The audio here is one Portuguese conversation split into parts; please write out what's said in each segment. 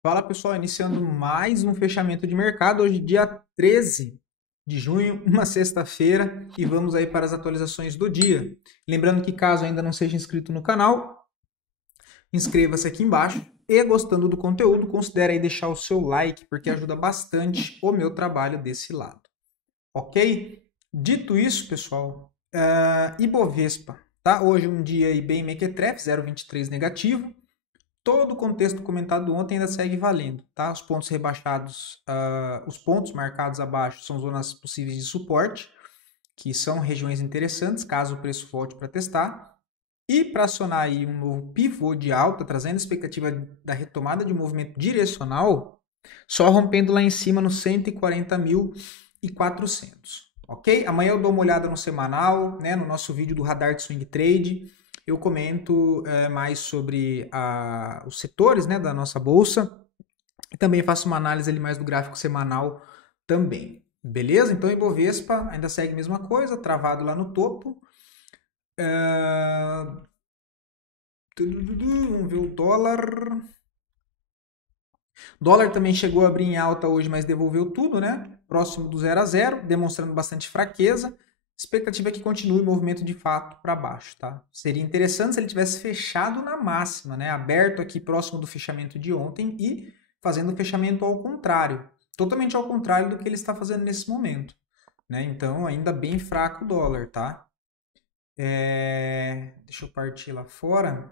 Fala pessoal, iniciando mais um fechamento de mercado, hoje dia 13 de junho, uma sexta-feira, e vamos aí para as atualizações do dia. Lembrando que caso ainda não seja inscrito no canal, inscreva-se aqui embaixo e gostando do conteúdo, considere aí deixar o seu like, porque ajuda bastante o meu trabalho desse lado. Ok? Dito isso, pessoal, Ibovespa, tá? Hoje um dia aí bem mequetrefe, 0,23 negativo. Todo o contexto comentado ontem ainda segue valendo, tá? Os pontos rebaixados, os pontos marcados abaixo são zonas possíveis de suporte, que são regiões interessantes, caso o preço volte para testar. E para acionar aí um novo pivô de alta, trazendo a expectativa da retomada de movimento direcional, só rompendo lá em cima no 140.400, ok? Amanhã eu dou uma olhada no semanal, né, no nosso vídeo do Radar de Swing Trade. Eu comento mais sobre os setores, né, da nossa bolsa e também faço uma análise ali mais do gráfico semanal também. Beleza? Então, Ibovespa ainda segue a mesma coisa, travado lá no topo. Uh, Vamos ver o dólar. Dólar também chegou a abrir em alta hoje, mas devolveu tudo, né? Próximo do 0 a 0, demonstrando bastante fraqueza. Expectativa é que continue o movimento de fato para baixo, tá? Seria interessante se ele tivesse fechado na máxima, né? Aberto aqui próximo do fechamento de ontem e fazendo o fechamento ao contrário, totalmente ao contrário do que ele está fazendo nesse momento, né? Então, ainda bem fraco o dólar, tá? Deixa eu partir lá fora.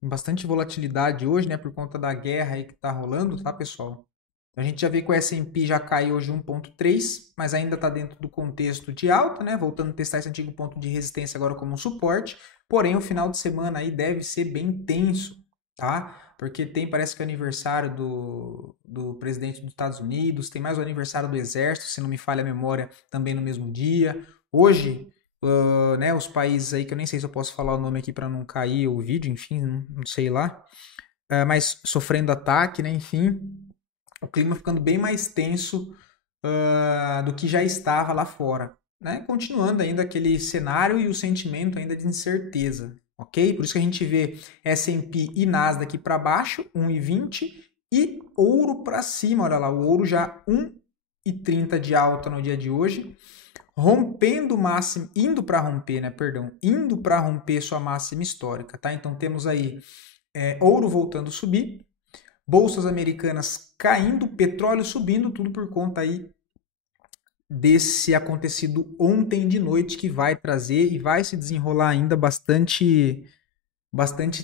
Tem bastante volatilidade hoje, né, por conta da guerra aí que tá rolando, tá, pessoal? A gente já vê que o S&P já caiu hoje 1,3, mas ainda está dentro do contexto de alta, né? Voltando a testar esse antigo ponto de resistência agora como um suporte. Porém, o final de semana aí deve ser bem tenso, tá? Porque parece que é aniversário do presidente dos Estados Unidos, tem mais o aniversário do Exército, se não me falha a memória, também no mesmo dia. Hoje, né, os países aí, que eu nem sei se eu posso falar o nome aqui para não cair o vídeo, enfim, não sei lá, mas sofrendo ataque, né, enfim, o clima ficando bem mais tenso do que já estava lá fora, né? Continuando ainda aquele cenário e o sentimento ainda de incerteza, ok? Por isso que a gente vê S&P e Nasdaq para baixo, 1,20, e ouro para cima, olha lá, o ouro já 1,30 de alta no dia de hoje, rompendo o máximo, indo para romper, né? Perdão, indo para romper sua máxima histórica, tá? Então temos aí ouro voltando a subir, bolsas americanas caindo, petróleo subindo, tudo por conta aí desse acontecido ontem de noite que vai trazer e vai se desenrolar ainda bastante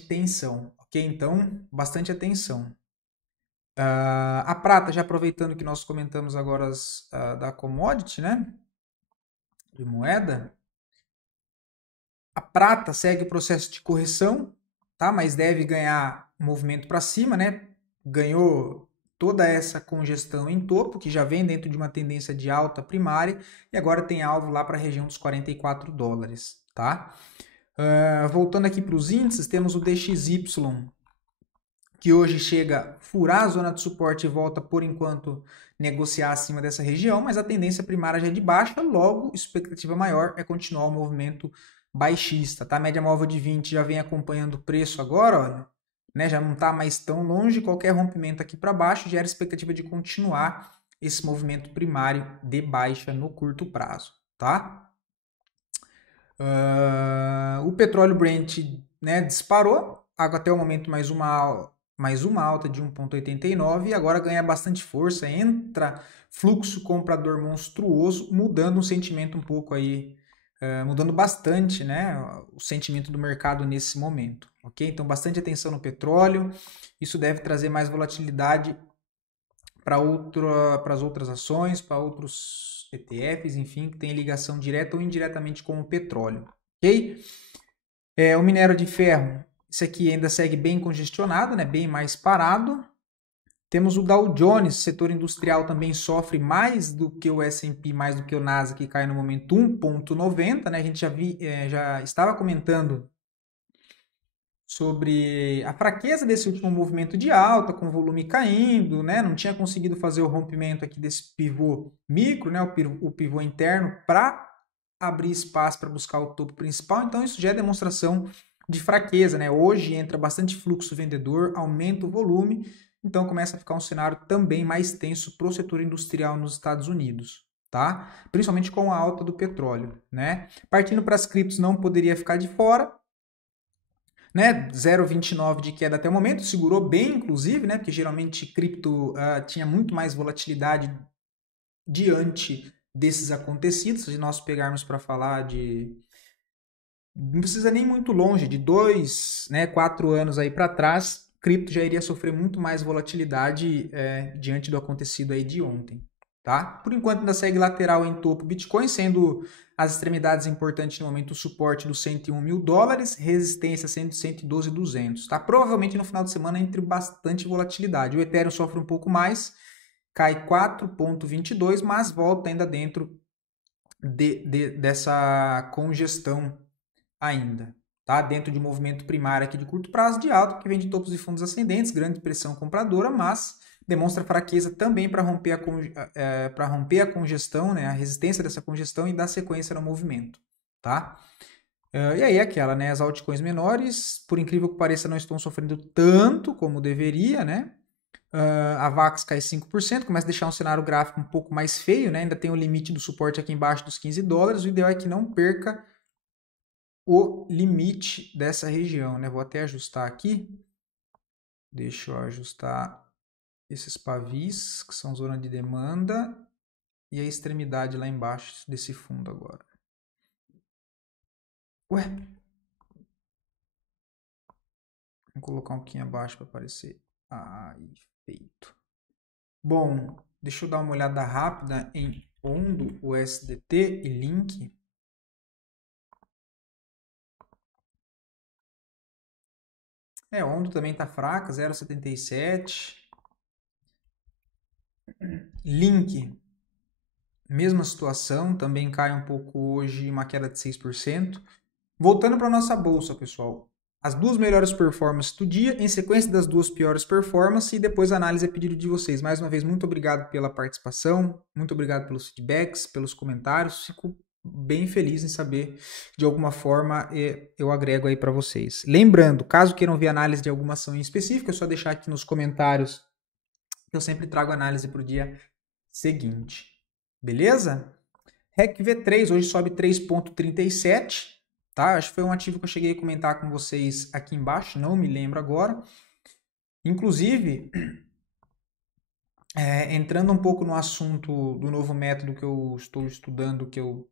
tensão, ok? Então, bastante atenção. A prata, já aproveitando que nós comentamos agora da commodity, né? De moeda, a prata segue o processo de correção, tá? Mas deve ganhar movimento para cima, né? Ganhou toda essa congestão em topo, que já vem dentro de uma tendência de alta primária, e agora tem alvo lá para a região dos 44 dólares, tá? Voltando aqui para os índices, temos o DXY, que hoje chega a furar a zona de suporte e volta, por enquanto, negociar acima dessa região, mas a tendência primária já é de baixa, logo, expectativa maior é continuar o movimento baixista, tá? A média móvel de 20 já vem acompanhando o preço agora, olha, né? Já não está mais tão longe, qualquer rompimento aqui para baixo gera expectativa de continuar esse movimento primário de baixa no curto prazo, tá? O petróleo Brent, né, disparou, até o momento mais uma alta de 1,89 e agora ganha bastante força, entra fluxo comprador monstruoso, mudando o sentimento um pouco aí, mudando bastante, né, o sentimento do mercado nesse momento, ok? Então bastante atenção no petróleo, isso deve trazer mais volatilidade para as outras ações, para outros ETFs, enfim, que tem ligação direta ou indiretamente com o petróleo, ok? O minério de ferro, isso aqui ainda segue bem congestionado, né? Bem mais parado. Temos o Dow Jones, setor industrial também sofre mais do que o S&P, mais do que o Nasdaq, que cai no momento 1,90, né? A gente já estava comentando sobre a fraqueza desse último movimento de alta, com o volume caindo, né? Não tinha conseguido fazer o rompimento aqui desse pivô micro, né? O pivô interno, para abrir espaço para buscar o topo principal. Então, isso já é demonstração de fraqueza, né? Hoje entra bastante fluxo vendedor, aumenta o volume, então começa a ficar um cenário também mais tenso para o setor industrial nos Estados Unidos, tá? Principalmente com a alta do petróleo, né? Partindo para as criptos, não poderia ficar de fora, né? 0,29 de queda até o momento, segurou bem, inclusive, né? Porque geralmente cripto tinha muito mais volatilidade diante desses acontecidos. Se nós pegarmos para falar de... Não precisa nem muito longe, de 2, né, 4 anos aí para trás, cripto já iria sofrer muito mais volatilidade diante do acontecido aí de ontem, tá? Por enquanto ainda segue lateral em topo Bitcoin, sendo as extremidades importantes no momento o suporte dos $101.000, resistência sendo 112.200, tá? Provavelmente no final de semana entre bastante volatilidade. O Ethereum sofre um pouco mais, cai 4,22, mas volta ainda dentro dessa congestão ainda, tá? Dentro de um movimento primário aqui de curto prazo de alta, que vem de topos e fundos ascendentes, grande pressão compradora, mas demonstra fraqueza também para romper a congestão, né? A resistência dessa congestão e dar sequência no movimento, tá? E aí aquela, né? As altcoins menores, por incrível que pareça, não estão sofrendo tanto como deveria, né? A VAX cai 5%, começa a deixar um cenário gráfico um pouco mais feio, né? Ainda tem o limite do suporte aqui embaixo dos $15, o ideal é que não perca o limite dessa região, né? Vou até ajustar aqui. Deixa eu ajustar esses pavis, que são zona de demanda, e a extremidade lá embaixo desse fundo agora. Ué? Vou colocar um pouquinho abaixo para aparecer. Aí, feito. Bom, deixa eu dar uma olhada rápida em Ondo, USDT e Link. Ondo também está fraca, 0,77. Link, mesma situação, também cai um pouco hoje, uma queda de 6%. Voltando para a nossa bolsa, pessoal. As duas melhores performances do dia, em sequência das duas piores performances, e depois a análise a pedido de vocês. Mais uma vez, muito obrigado pela participação, muito obrigado pelos feedbacks, pelos comentários. Fico bem feliz em saber, de alguma forma, eu agrego aí para vocês. Lembrando, caso queiram ver análise de alguma ação em específico, é só deixar aqui nos comentários, que eu sempre trago análise para o dia seguinte. Beleza? REC V3 hoje sobe 3,37, tá? Acho que foi um ativo que eu cheguei a comentar com vocês aqui embaixo, não me lembro agora. Inclusive, entrando um pouco no assunto do novo método que eu estou estudando, que eu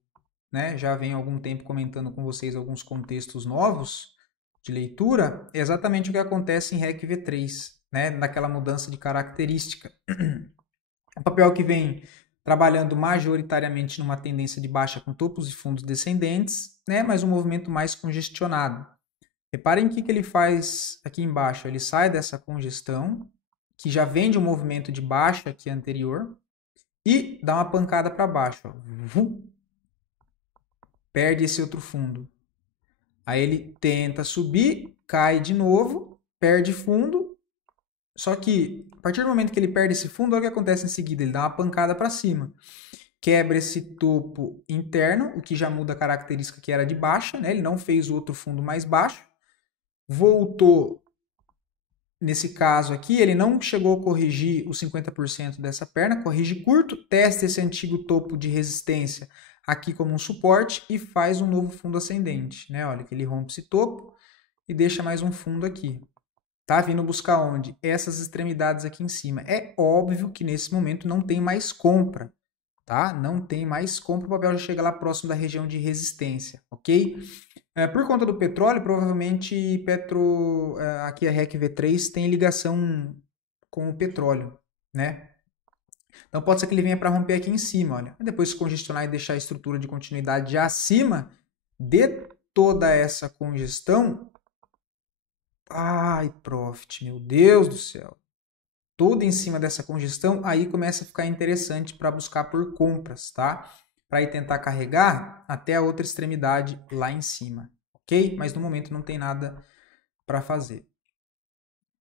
já venho há algum tempo comentando com vocês alguns contextos novos de leitura, é exatamente o que acontece em REC V3, né? Naquela mudança de característica. O papel que vem trabalhando majoritariamente numa tendência de baixa com topos e fundos descendentes, né? Mas um movimento mais congestionado. Reparem o que ele faz aqui embaixo. Ele sai dessa congestão, que já vem de um movimento de baixa aqui anterior, e dá uma pancada para baixo. Ó. Perde esse outro fundo. Aí ele tenta subir, cai de novo, perde fundo. Só que, a partir do momento que ele perde esse fundo, olha o que acontece em seguida. Ele dá uma pancada para cima. Quebra esse topo interno, o que já muda a característica que era de baixa, né? Ele não fez o outro fundo mais baixo. Voltou, nesse caso aqui, ele não chegou a corrigir os 50% dessa perna, corrige curto, testa esse antigo topo de resistência aqui como um suporte e faz um novo fundo ascendente, né? Olha que ele rompe esse topo e deixa mais um fundo aqui. Tá vindo buscar onde? Essas extremidades aqui em cima. É óbvio que nesse momento não tem mais compra, tá? Não tem mais compra, o papel já chega lá próximo da região de resistência, ok? Por conta do petróleo, provavelmente aqui a REC V3 tem ligação com o petróleo, né? Então pode ser que ele venha para romper aqui em cima, olha. Depois se congestionar e deixar a estrutura de continuidade já acima de toda essa congestão. Ai, Profit, meu Deus do céu. Tudo em cima dessa congestão, aí começa a ficar interessante para buscar por compras, tá? Para ir tentar carregar até a outra extremidade lá em cima, ok? Mas no momento não tem nada para fazer.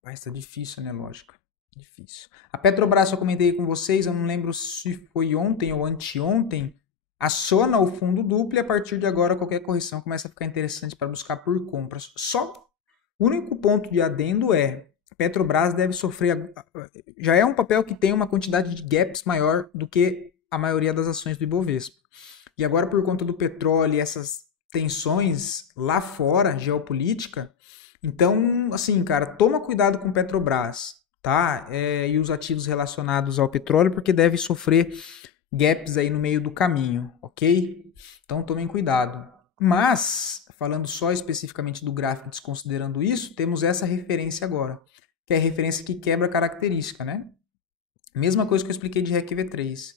Mas tá difícil, né? Lógico. Difícil. A Petrobras, eu comentei com vocês, eu não lembro se foi ontem ou anteontem, aciona o fundo duplo e a partir de agora qualquer correção começa a ficar interessante para buscar por compras. Só o único ponto de adendo é Petrobras deve sofrer. Já é um papel que tem uma quantidade de gaps maior do que a maioria das ações do Ibovespa. E agora, por conta do petróleo e essas tensões lá fora, geopolítica, então, assim, cara, toma cuidado com Petrobras, tá? E os ativos relacionados ao petróleo, porque deve sofrer gaps aí no meio do caminho, ok? Então, tomem cuidado. Mas, falando só especificamente do gráfico, desconsiderando isso, temos essa referência agora, que é a referência que quebra a característica, né? Mesma coisa que eu expliquei de REC V3.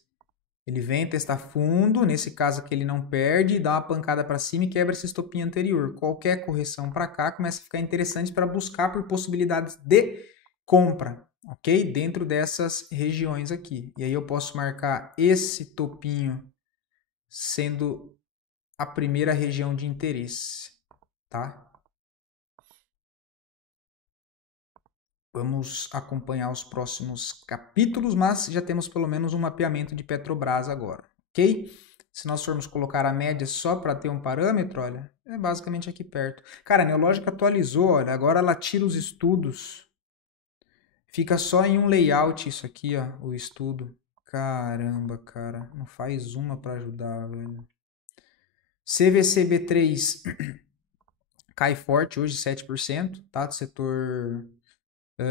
Ele vem testar fundo, nesse caso aqui ele não perde, dá uma pancada para cima e quebra esse estopim anterior. Qualquer correção para cá começa a ficar interessante para buscar por possibilidades de compra, ok? Dentro dessas regiões aqui. E aí eu posso marcar esse topinho sendo a primeira região de interesse, tá? Vamos acompanhar os próximos capítulos, mas já temos pelo menos um mapeamento de Petrobras agora, ok? Se nós formos colocar a média só para ter um parâmetro, olha, é basicamente aqui perto. Cara, a Neológica atualizou, olha, agora ela tira os estudos. Fica só em um layout isso aqui, ó, o estudo. Caramba, cara, não faz uma para ajudar, velho. CVCB3 cai forte hoje, 7%, tá? Do setor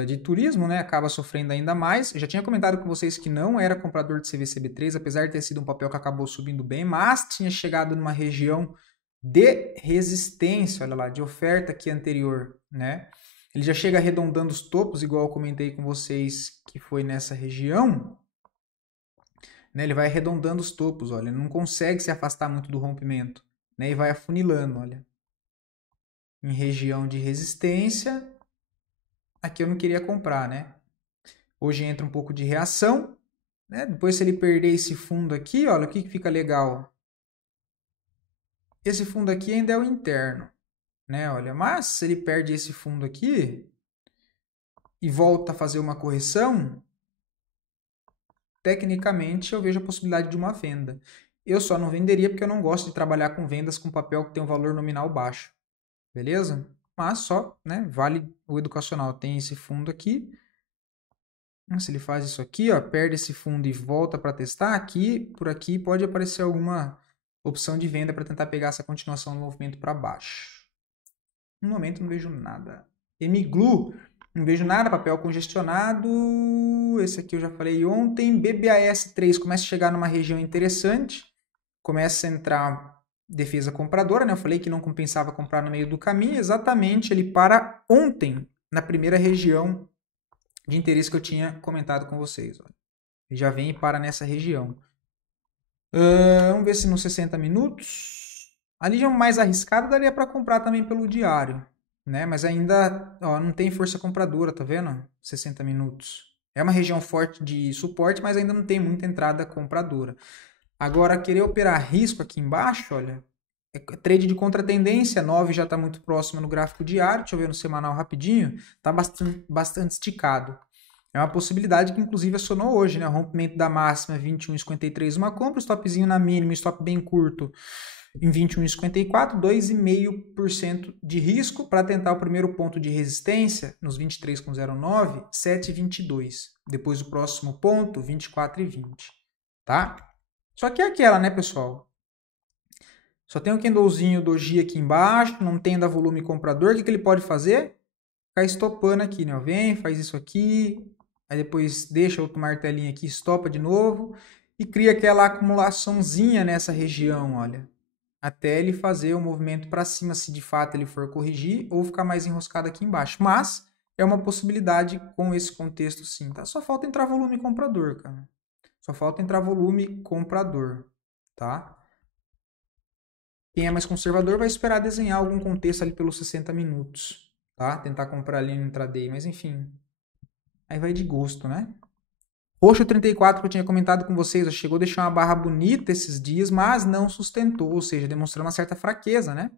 de turismo, né, acaba sofrendo ainda mais. Eu já tinha comentado com vocês que não era comprador de CVCB3, apesar de ter sido um papel que acabou subindo bem, mas tinha chegado numa região de resistência, olha lá, de oferta aqui anterior, né? Ele já chega arredondando os topos, igual eu comentei com vocês que foi nessa região, né? Ele vai arredondando os topos, olha, não consegue se afastar muito do rompimento, né? E vai afunilando, olha. Em região de resistência, aqui eu não queria comprar, né? Hoje entra um pouco de reação, né? Depois, se ele perder esse fundo aqui, olha o que fica legal. Esse fundo aqui ainda é o interno, né? Olha, mas se ele perde esse fundo aqui e volta a fazer uma correção, tecnicamente eu vejo a possibilidade de uma venda. Eu só não venderia porque eu não gosto de trabalhar com vendas com papel que tem um valor nominal baixo, beleza? Mas só, né? Vale o educacional. Tem esse fundo aqui. Se ele faz isso aqui, ó, perde esse fundo e volta para testar, aqui, por aqui pode aparecer alguma opção de venda para tentar pegar essa continuação do movimento para baixo. No momento não vejo nada. Emiglu, não vejo nada, papel congestionado. Esse aqui eu já falei ontem. BBAS3 começa a chegar numa região interessante. Começa a entrar defesa compradora, né? Eu falei que não compensava comprar no meio do caminho. Exatamente, ele para ontem na primeira região de interesse que eu tinha comentado com vocês. Olha. Ele já vem e para nessa região. Vamos ver se nos 60 minutos. Ali já mais arriscado daria para comprar também pelo diário, né? Mas ainda ó, não tem força compradora, tá vendo? 60 minutos. É uma região forte de suporte, mas ainda não tem muita entrada compradora. Agora, querer operar risco aqui embaixo, olha, é trade de contratendência, 9 já está muito próximo no gráfico diário, deixa eu ver no semanal rapidinho, está bastante esticado. É uma possibilidade que inclusive acionou hoje, né? O rompimento da máxima 21,53 uma compra, stopzinho na mínima, stop bem curto em 21,54, 2,5% de risco para tentar o primeiro ponto de resistência nos 23,09, 7,22. Depois o próximo ponto, 24,20, tá? Só que é aquela, né, pessoal? Só tem o candlezinho doji aqui embaixo, não tem ainda volume comprador. O que ele pode fazer? Ficar estopando aqui, né? Vem, faz isso aqui, aí depois deixa outro martelinho aqui, estopa de novo e cria aquela acumulaçãozinha nessa região, olha. Até ele fazer o movimento para cima, se de fato ele for corrigir, ou ficar mais enroscado aqui embaixo. Mas é uma possibilidade com esse contexto sim, tá? Só falta entrar volume comprador, cara. Só falta entrar volume comprador, tá? Quem é mais conservador vai esperar desenhar algum contexto ali pelos 60 minutos, tá? Tentar comprar ali no intraday, mas enfim. Aí vai de gosto, né? Roxo 34 que eu tinha comentado com vocês, chegou a deixar uma barra bonita esses dias, mas não sustentou, ou seja, demonstrando uma certa fraqueza, né?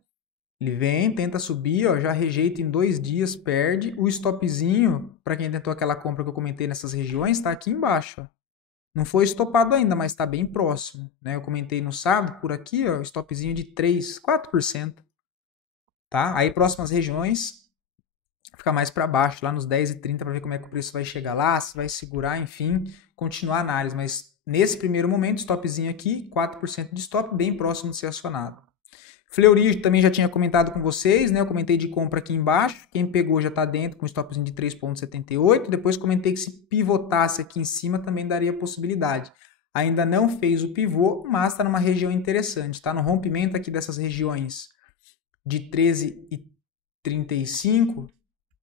Ele vem, tenta subir, ó, já rejeita em 2 dias, perde. O stopzinho, para quem tentou aquela compra que eu comentei nessas regiões, está aqui embaixo, ó. Não foi estopado ainda, mas está bem próximo, né? Eu comentei no sábado, por aqui, ó, stopzinho de 3, 4%. Tá? Aí próximas regiões, ficar mais para baixo, lá nos 10,30 para ver como é que o preço vai chegar lá, se vai segurar, enfim, continuar a análise. Mas nesse primeiro momento, stopzinho aqui, 4% de stop, bem próximo de ser acionado. Fleury também já tinha comentado com vocês, né? Eu comentei de compra aqui embaixo. Quem pegou já está dentro com stopzinho de 3,78. Depois comentei que se pivotasse aqui em cima também daria possibilidade. Ainda não fez o pivô, mas está numa região interessante. Está no rompimento aqui dessas regiões de 13,35.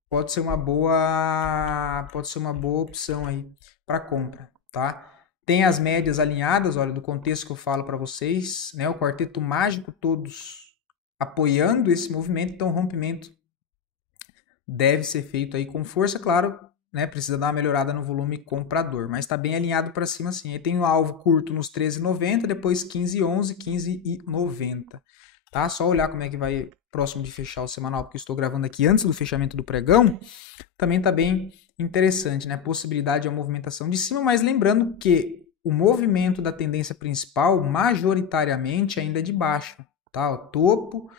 Pode ser uma boa opção aí para compra, tá? Tem as médias alinhadas, olha, do contexto que eu falo para vocês, né? O quarteto mágico todos apoiando esse movimento, então o rompimento deve ser feito aí com força, claro, né? Precisa dar uma melhorada no volume comprador, mas está bem alinhado para cima sim. Aí tem um alvo curto nos 13,90, depois 15,11, 15,90. Tá? Só olhar como é que vai próximo de fechar o semanal, porque eu estou gravando aqui antes do fechamento do pregão, também está bem interessante, né? Possibilidade de uma movimentação de cima, mas lembrando que o movimento da tendência principal, majoritariamente, ainda é de baixo, tá? O topo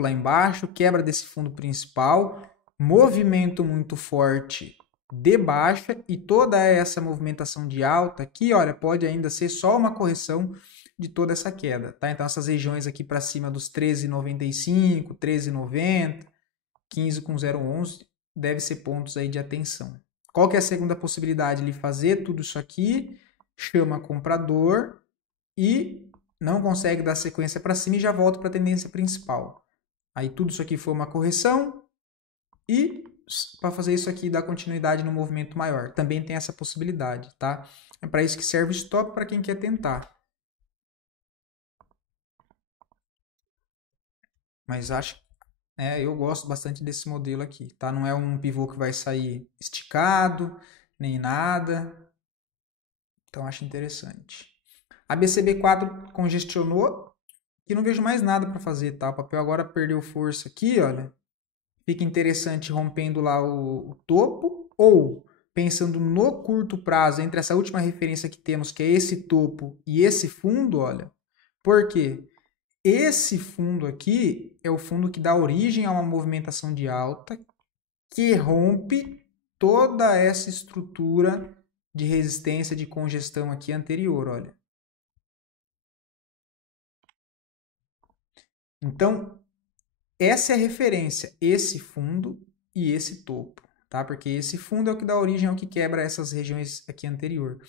lá embaixo, quebra desse fundo principal, movimento muito forte de baixa e toda essa movimentação de alta aqui, olha, pode ainda ser só uma correção de toda essa queda, tá? Então essas regiões aqui para cima dos 13,95, 13,90, 15,011 deve ser pontos aí de atenção. Qual que é a segunda possibilidade? Ele fazer tudo isso aqui, chama comprador e não consegue dar sequência para cima e já volta para a tendência principal. Aí tudo isso aqui foi uma correção e para fazer isso aqui dar continuidade no movimento maior. Também tem essa possibilidade, tá? É para isso que serve o stop para quem quer tentar. Mas acho, eu gosto bastante desse modelo aqui, tá? Não é um pivô que vai sair esticado, nem nada. Então acho interessante. A BCB4 congestionou e não vejo mais nada para fazer, tá? O papel agora perdeu força aqui, olha. Fica interessante rompendo lá o topo ou pensando no curto prazo entre essa última referência que temos, que é esse topo e esse fundo, olha. Por quê? Esse fundo aqui é o fundo que dá origem a uma movimentação de alta que rompe toda essa estrutura de resistência de congestão aqui anterior, olha. Então, essa é a referência, esse fundo e esse topo, tá? Porque esse fundo é o que dá origem ao que quebra essas regiões aqui anterior.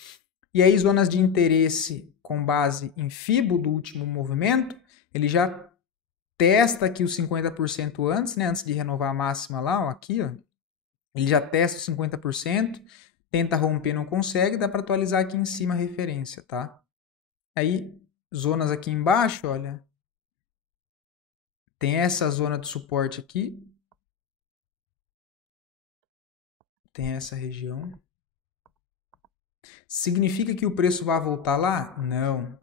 E aí, zonas de interesse com base em FIBO do último movimento, ele já testa aqui os 50% antes, né? Antes de renovar a máxima lá, ó, aqui, ó. Ele já testa os 50%, tenta romper, não consegue, dá para atualizar aqui em cima a referência, tá? Aí, zonas aqui embaixo, olha, tem essa zona de suporte aqui, tem essa região. Significa que o preço vai voltar lá? Não.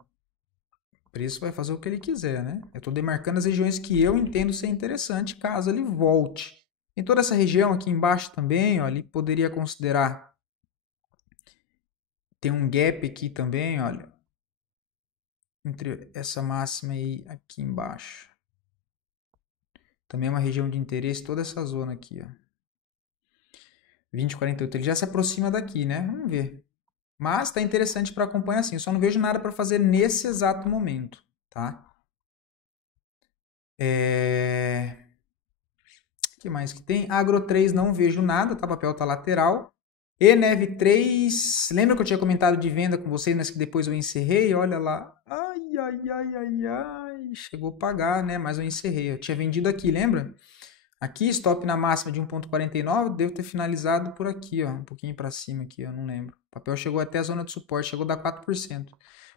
O preço vai fazer o que ele quiser, né? Eu estou demarcando as regiões que eu entendo ser interessante caso ele volte. Em toda essa região aqui embaixo também, ó, ele poderia considerar. Tem um gap aqui também, olha. Entre essa máxima e aqui embaixo. Também é uma região de interesse, toda essa zona aqui, ó. 20,48. Ele já se aproxima daqui, né? Vamos ver. Mas está interessante para acompanhar assim. Eu só não vejo nada para fazer nesse exato momento, tá? O que mais que tem? Agro 3 não vejo nada, tá? O papel tá lateral. Eneve 3, lembra que eu tinha comentado de venda com vocês, mas que depois eu encerrei? Olha lá. Ai, ai, ai, ai, ai. Chegou a pagar, né? Mas eu encerrei. Eu tinha vendido aqui, lembra? Aqui, stop na máxima de 1,49, devo ter finalizado por aqui, ó, um pouquinho para cima aqui, ó, não lembro. O papel chegou até a zona de suporte, chegou a dar 4%.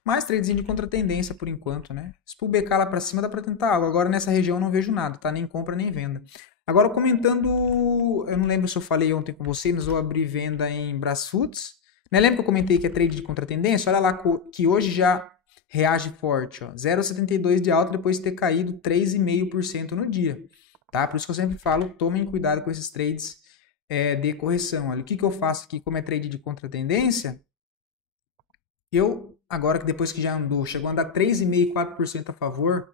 Mais tradezinho de contratendência por enquanto, né? Se publicar lá para cima dá para tentar algo. Agora nessa região eu não vejo nada, tá? Nem compra nem venda. Agora comentando, eu não lembro se eu falei ontem com vocês, mas eu abri venda em Brasfoods. Né? Lembra que eu comentei que é trade de contratendência? Olha lá que hoje já reage forte, ó. 0,72 de alta depois de ter caído 3,5% no dia. Tá? Por isso que eu sempre falo, tomem cuidado com esses trades de correção. Olha, o que eu faço aqui, como é trade de contratendência, eu, agora que depois que já andou, chegou a andar 3,5%, 4% a favor,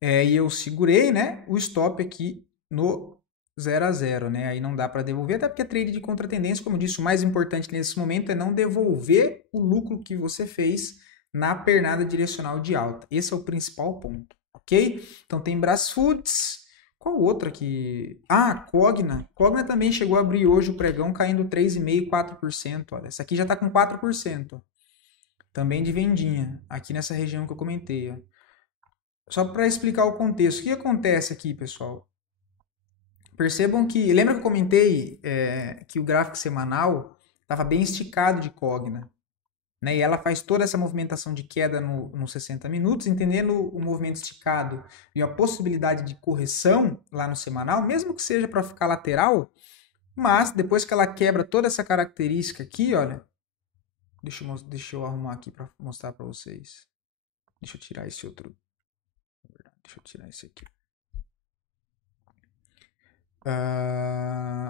e eu segurei, né, o stop aqui no 0 a 0, né? Aí não dá para devolver, até porque trade de contratendência, como eu disse, o mais importante nesse momento é não devolver o lucro que você fez na pernada direcional de alta. Esse é o principal ponto, ok? Então tem Brasfoods. Qual outra aqui? Ah, Cogna. Cogna também chegou a abrir hoje o pregão caindo 3,5%, 4%. Olha, essa aqui já está com 4%. Também de vendinha, aqui nessa região que eu comentei. Ó. Só para explicar o contexto. O que acontece aqui, pessoal? Percebam que... Lembra que eu comentei que o gráfico semanal estava bem esticado de Cogna? Né? E ela faz toda essa movimentação de queda nos 60 minutos, entendendo o movimento esticado e a possibilidade de correção lá no semanal, mesmo que seja para ficar lateral, mas depois que ela quebra toda essa característica aqui, olha, deixa eu arrumar aqui para mostrar para vocês. Deixa eu tirar esse outro. Deixa eu tirar esse aqui.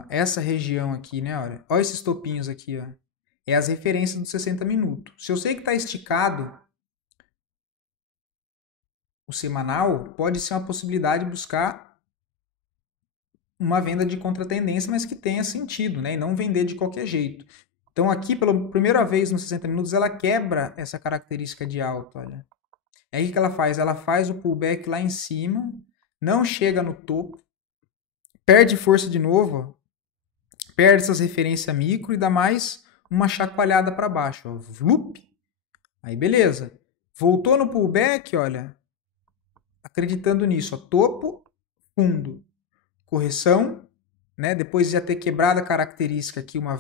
Essa região aqui, né? Olha esses topinhos aqui, ó. É as referências dos 60 minutos. Se eu sei que está esticado o semanal, pode ser uma possibilidade de buscar uma venda de contratendência, mas que tenha sentido, né? E não vender de qualquer jeito. Então aqui, pela primeira vez nos 60 minutos, ela quebra essa característica de alta, olha. Aí o que ela faz? Ela faz o pullback lá em cima, não chega no topo, perde força de novo, ó, perde essas referências micro e dá mais uma chacoalhada para baixo. Ó, vlup. Aí beleza. Voltou no pullback, olha, acreditando nisso. Ó, topo, fundo, correção, né? Depois de já ter quebrado a característica aqui uma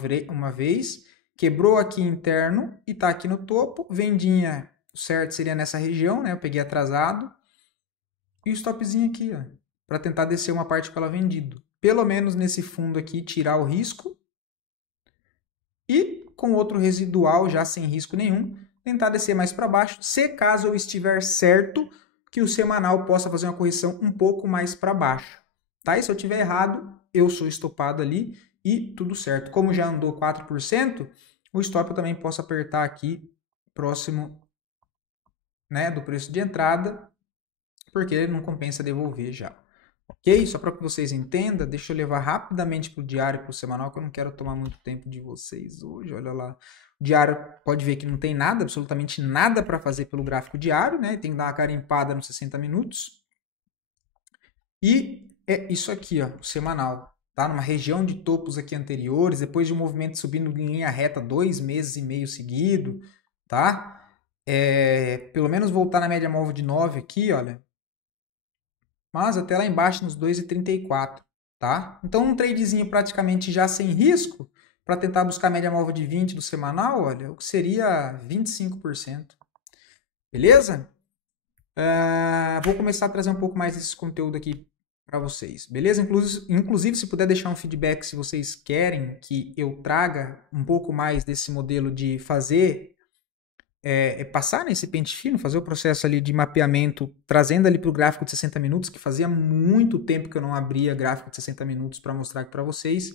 vez, quebrou aqui interno e está aqui no topo. Vendinha, o certo seria nessa região, né? Eu peguei atrasado. E o stopzinho aqui, ó, para tentar descer uma parte com ela vendido. Pelo menos nesse fundo aqui, tirar o risco. E com outro residual, já sem risco nenhum, tentar descer mais para baixo, se caso eu estiver certo que o semanal possa fazer uma correção um pouco mais para baixo. Tá? E se eu estiver errado, eu sou estopado ali e tudo certo. Como já andou 4%, o stop eu também posso apertar aqui próximo, né, do preço de entrada, porque não compensa devolver já. Ok? Só para que vocês entendam, deixa eu levar rapidamente para o diário e para o semanal, que eu não quero tomar muito tempo de vocês hoje. Olha lá. O diário pode ver que não tem nada, absolutamente nada para fazer pelo gráfico diário, né? Tem que dar uma carimpada nos 60 minutos. E é isso aqui, ó, o semanal. Tá? Numa região de topos aqui anteriores, depois de um movimento subindo em linha reta 2 meses e meio seguido, tá? Pelo menos voltar na média móvel de 9 aqui, olha. Mas até lá embaixo nos 2,34, tá? Então um tradezinho praticamente já sem risco, para tentar buscar a média móvel de 20 do semanal, olha, o que seria 25%. Beleza? Vou começar a trazer um pouco mais desse conteúdo aqui para vocês, beleza? Inclusive, se puder deixar um feedback se vocês querem que eu traga um pouco mais desse modelo de fazer, passar nesse pente fino, fazer o processo ali de mapeamento, trazendo ali para o gráfico de 60 minutos, que fazia muito tempo que eu não abria gráfico de 60 minutos para mostrar aqui para vocês,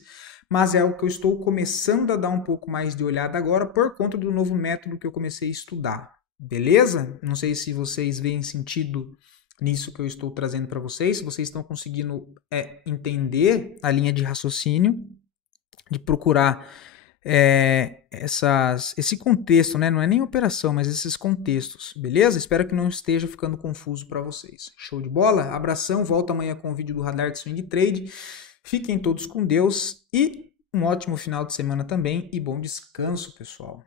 mas é algo que eu estou começando a dar um pouco mais de olhada agora por conta do novo método que eu comecei a estudar, beleza? Não sei se vocês veem sentido nisso que eu estou trazendo para vocês, se vocês estão conseguindo entender a linha de raciocínio, de procurar esse contexto, né? Não é nem operação, mas esses contextos, beleza? Espero que não esteja ficando confuso para vocês. Show de bola? Abração, volto amanhã com o vídeo do Radar de Swing Trade. Fiquem todos com Deus e um ótimo final de semana também e bom descanso, pessoal.